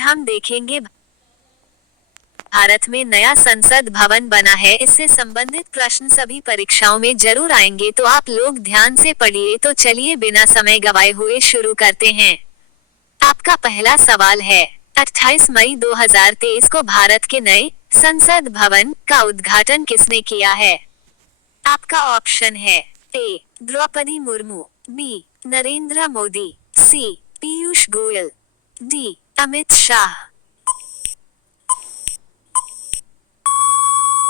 हम देखेंगे भारत में नया संसद भवन बना है, इससे संबंधित प्रश्न सभी परीक्षाओं में जरूर आएंगे, तो आप लोग ध्यान से पढ़िए। तो चलिए बिना समय गवाए हुए शुरू करते हैं। आपका पहला सवाल है, 28 मई 2023 को भारत के नए संसद भवन का उद्घाटन किसने किया है? आपका ऑप्शन है ए द्रौपदी मुर्मू, बी नरेंद्र मोदी, सी पीयूष गोयल, डी अमित शाह।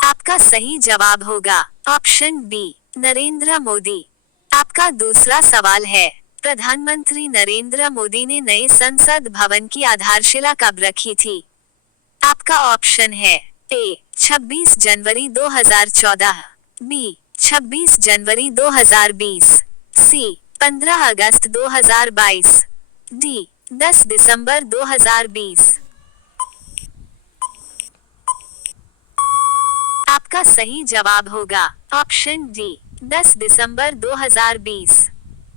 आपका सही जवाब होगा ऑप्शन बी नरेंद्र मोदी। आपका दूसरा सवाल है, प्रधानमंत्री नरेंद्र मोदी ने नए संसद भवन की आधारशिला कब रखी थी? आपका ऑप्शन है ए 26 जनवरी 2014, बी 26 जनवरी 2020, सी 15 अगस्त 2022, डी 10 दिसंबर 2020। आपका सही जवाब होगा ऑप्शन डी 10 दिसंबर 2020।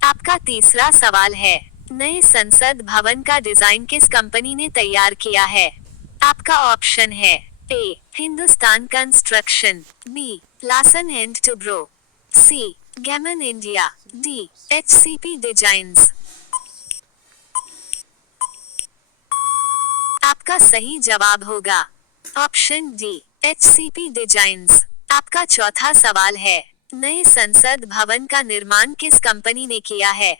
आपका तीसरा सवाल है, नए संसद भवन का डिजाइन किस कंपनी ने तैयार किया है? आपका ऑप्शन है A Hindustan construction, B Larsen and Toubro, C Gammon India, D HCP designs. आपका सही जवाब होगा ऑप्शन डी एचसीपी डिजाइन्स। आपका चौथा सवाल है, नए संसद भवन का निर्माण किस कंपनी ने किया है?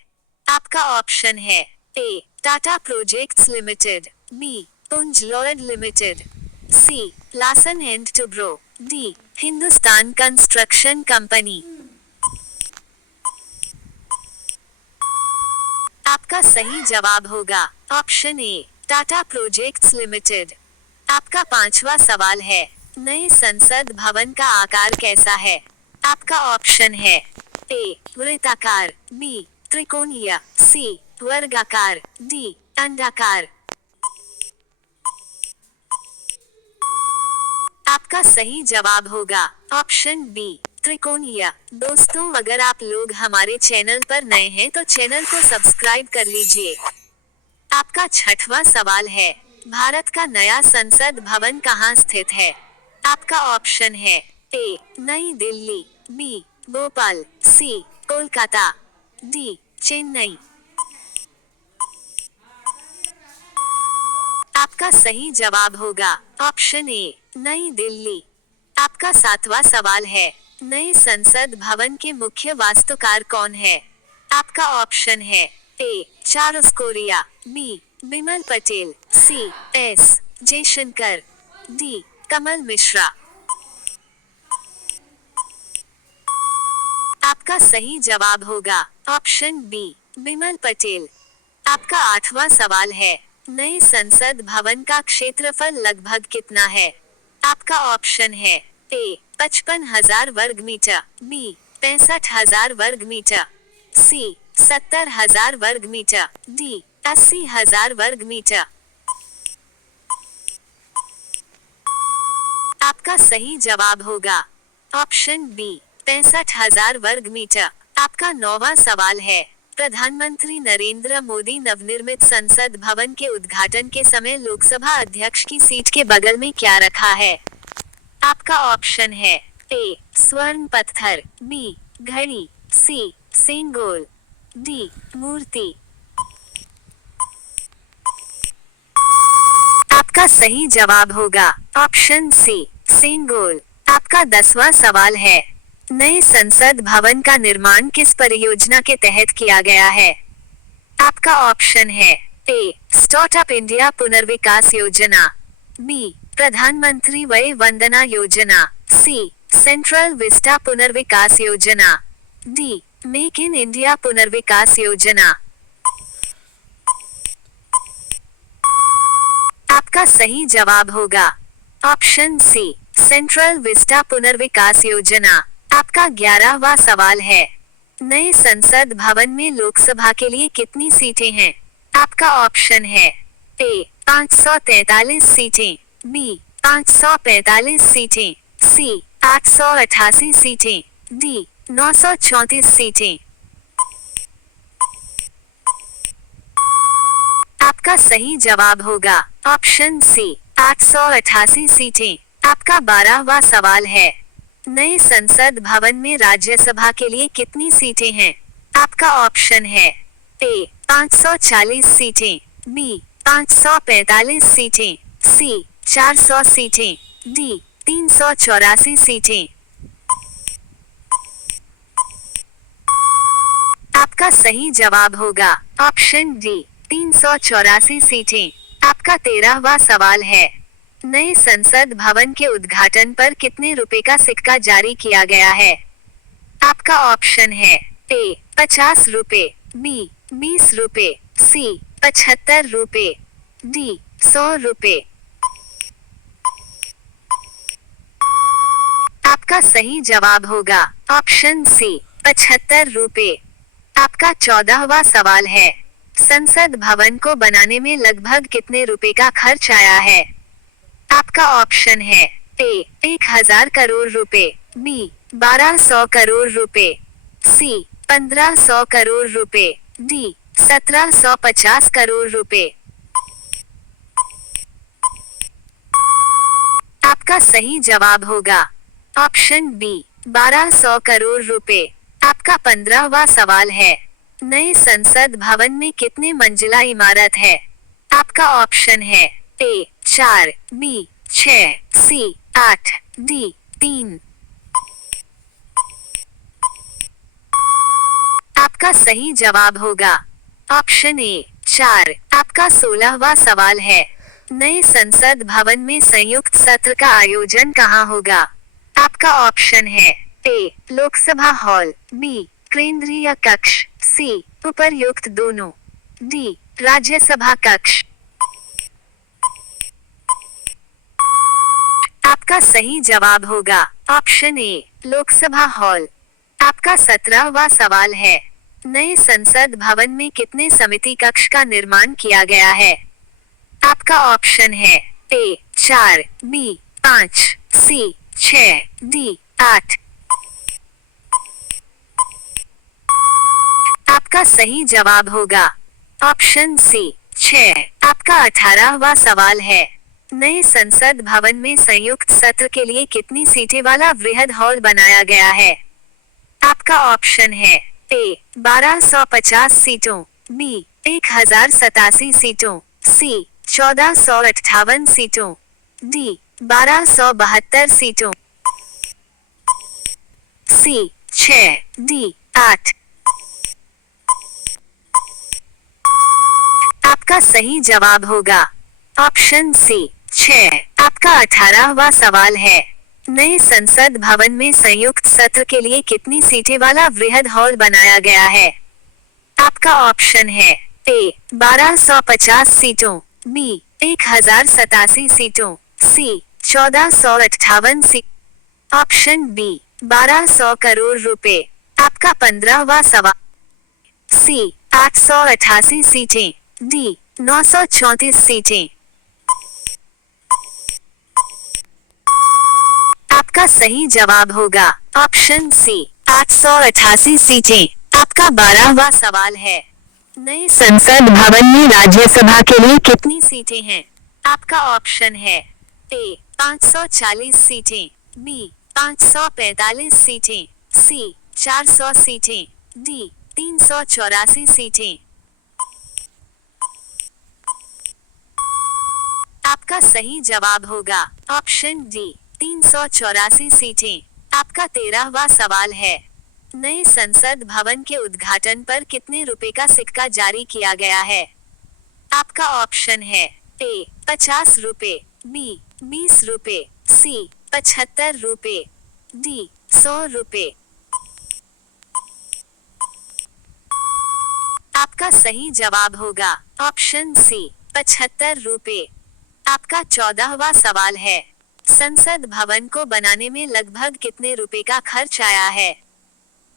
आपका ऑप्शन है A Tata projects limited, B Punj Lloyd limited, C Larsen and Toubro, D Hindustan construction company. आपका सही जवाब होगा option A Tata projects limited. आपका पांचवा सवाल है, नए संसद भवन का आकार कैसा है? आपका ऑप्शन है ए वृत्ताकार, बी त्रिकोणीय, सी वर्गाकार, डी अंडाकार। आपका सही जवाब होगा ऑप्शन बी त्रिकोणीय। दोस्तों, अगर आप लोग हमारे चैनल पर नए हैं तो चैनल को सब्सक्राइब कर लीजिए। आपका छठवां सवाल है, भारत का नया संसद भवन कहाँ स्थित है? आपका ऑप्शन है ए नई दिल्ली, बी भोपाल, सी कोलकाता, डी चेन्नई। आपका सही जवाब होगा ऑप्शन ए नई दिल्ली। आपका सातवां सवाल है, नए संसद भवन के मुख्य वास्तुकार कौन है? आपका ऑप्शन है A Charles Correa, B Bimal Patel, C S Jaishankar, D Kamal Mishra. आपका सही जवाब होगा ऑप्शन बी बिमल पटेल। आपका आठवां सवाल है, नए संसद भवन का क्षेत्रफल लगभग कितना है? आपका ऑप्शन है ए 55,000 वर्ग मीटर, बी 65,000 वर्ग मीटर, सी 70,000 वर्ग मीटर, डी 80,000 वर्ग मीटर। आपका सही जवाब होगा ऑप्शन बी 65,000 वर्ग मीटर। आपका नौवां सवाल है, प्रधानमंत्री नरेंद्र मोदी नवनिर्मित संसद भवन के उद्घाटन के समय लोकसभा अध्यक्ष की सीट के बगल में क्या रखा है? आपका ऑप्शन है ए स्वर्ण पत्थर, बी घड़ी, सी सिंगोल, डी मूर्ति। आपका सही जवाब होगा ऑप्शन सी सिंगोल। आपका 10वां सवाल है, नए संसद भवन का निर्माण किस परियोजना के तहत किया गया है? आपका ऑप्शन है ए स्टार्टअप इंडिया पुनर्विकास योजना, बी प्रधानमंत्री वय Vandana Yojana, C central Vista पुनर्विकास योजना, डी मेक इन इंडिया पुनर्विकास योजना। आपका सही जवाब होगा ऑप्शन सी सेंट्रल विस्टा पुनर्विकास योजना। आपका 11वां सवाल है, नए संसद भवन में लोकसभा के लिए कितनी सीटें हैं? आपका ऑप्शन है ए 543 सीटें, बी 545 सीटें, सी 888 सीटें, डी 934 सीटें। आपका सही जवाब होगा ऑप्शन सी 888 सीटें। आपका 12वां सवाल है, नए संसद भवन में राज्यसभा के लिए कितनी सीटें हैं? आपका ऑप्शन है ए 540 सीटें, बी 545 सीटें, सी 400 सीटें, डी 384 सीटें। आपका सही जवाब होगा ऑप्शन डी 384 सीटें। आपका 13वां सवाल है, नए संसद भवन के उद्घाटन पर कितने रुपए का सिक्का जारी किया गया है? आपका ऑप्शन है ए 50 रुपए, बी 20 रुपए, सी 75 रुपए, डी 100 रुपए। आपका सही जवाब होगा ऑप्शन सी 75 रुपए। आपका 14वां सवाल है, संसद भवन को बनाने में लगभग कितने रुपए का खर्च आया है? आपका ऑप्शन है ए 1000 करोड़ रुपए, बी 1200 करोड़ रुपए, सी 1500 करोड़ रुपए, डी 1750 करोड़ रुपए। आपका सही जवाब होगा ऑप्शन बी 1200 करोड़ रुपए। आपका 15वां सवाल है, नए संसद भवन में कितने मंजिला इमारत है? आपका ऑप्शन है ए 4, बी 6, सी 8, डी 3। आपका सही जवाब होगा ऑप्शन ए 4। आपका 16वां सवाल है, नए संसद भवन में संयुक्त सत्र का आयोजन कहाँ होगा? आपका ऑप्शन है ए लोकसभा हॉल, बी केंद्रीय कक्ष, सी उपर्युक्त दोनों, डी राज्यसभा कक्ष। आपका सही जवाब होगा ऑप्शन ए लोकसभा हॉल। आपका 17वां सवाल है, नए संसद भवन में कितने समिति कक्ष का निर्माण किया गया है? आपका ऑप्शन है ए 4, बी 5, सी 6, डी 8। आपका सही जवाब होगा ऑप्शन सी 6। आपका 18वां सवाल है, नए संसद भवन में संयुक्त सत्र के लिए कितनी सीटें वाला वृहद हॉल बनाया गया है? आपका ऑप्शन है ए 1250 सीटों, बी 1087 सीटों, सी 1458 सीटों, डी 1272 सीटों, सी 6, डी 8। आपका सही जवाब होगा ऑप्शन सी 6। आपका 18वां सवाल है, नए संसद भवन में संयुक्त सत्र के लिए कितनी सीटें वाला वृहद हॉल बनाया गया है? आपका ऑप्शन है ए 1250 सीटों, बी 1087 सीटों, सी 1458 सीट, ऑप्शन बी 1200 करोड़ रुपए। आपका 15वां सवाल, सी 888 सीटें, डी 934 सीटें। आपका सही जवाब होगा ऑप्शन सी 888 सीटें। आपका 12वां सवाल है, नए संसद भवन में राज्यसभा के लिए कितनी सीटें हैं? आपका ऑप्शन है ए 540 सीटें, बी 545 सीटें, सी 400 सीटें, डी 384 सीटें। आपका सही जवाब होगा ऑप्शन डी 384 सीटें। आपका 13वां सवाल है, नए संसद भवन के उद्घाटन पर कितने रुपए का सिक्का जारी किया गया है? आपका ऑप्शन है ए 50 रुपए, बी 20 रुपए, सी 75 रुपए, डी 100 रुपए। आपका सही जवाब होगा ऑप्शन सी 75 रुपए। आपका 14वां सवाल है, संसद भवन को बनाने में लगभग कितने रुपए का खर्च आया है?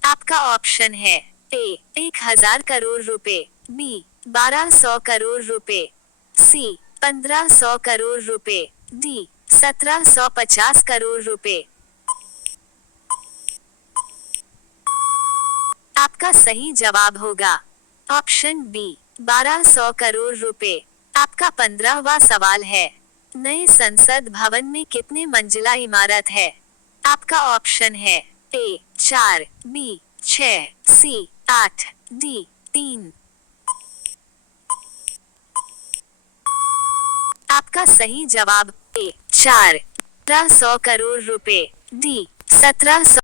आपका ऑप्शन है ए 1000 करोड़ रुपए, बी 1200 करोड़ रुपए, सी 1500 करोड़ रुपए, डी 1750 करोड़ रुपए। आपका सही जवाब होगा ऑप्शन बी 1200 करोड़ रुपए। आपका 15वां सवाल है, नए संसद भवन में कितने मंजिला इमारत है? आपका ऑप्शन है ए 4, बी 6, सी 8, डी 3। आपका सही जवाब ए 4, 1700 करोड़ रुपए, डी 1700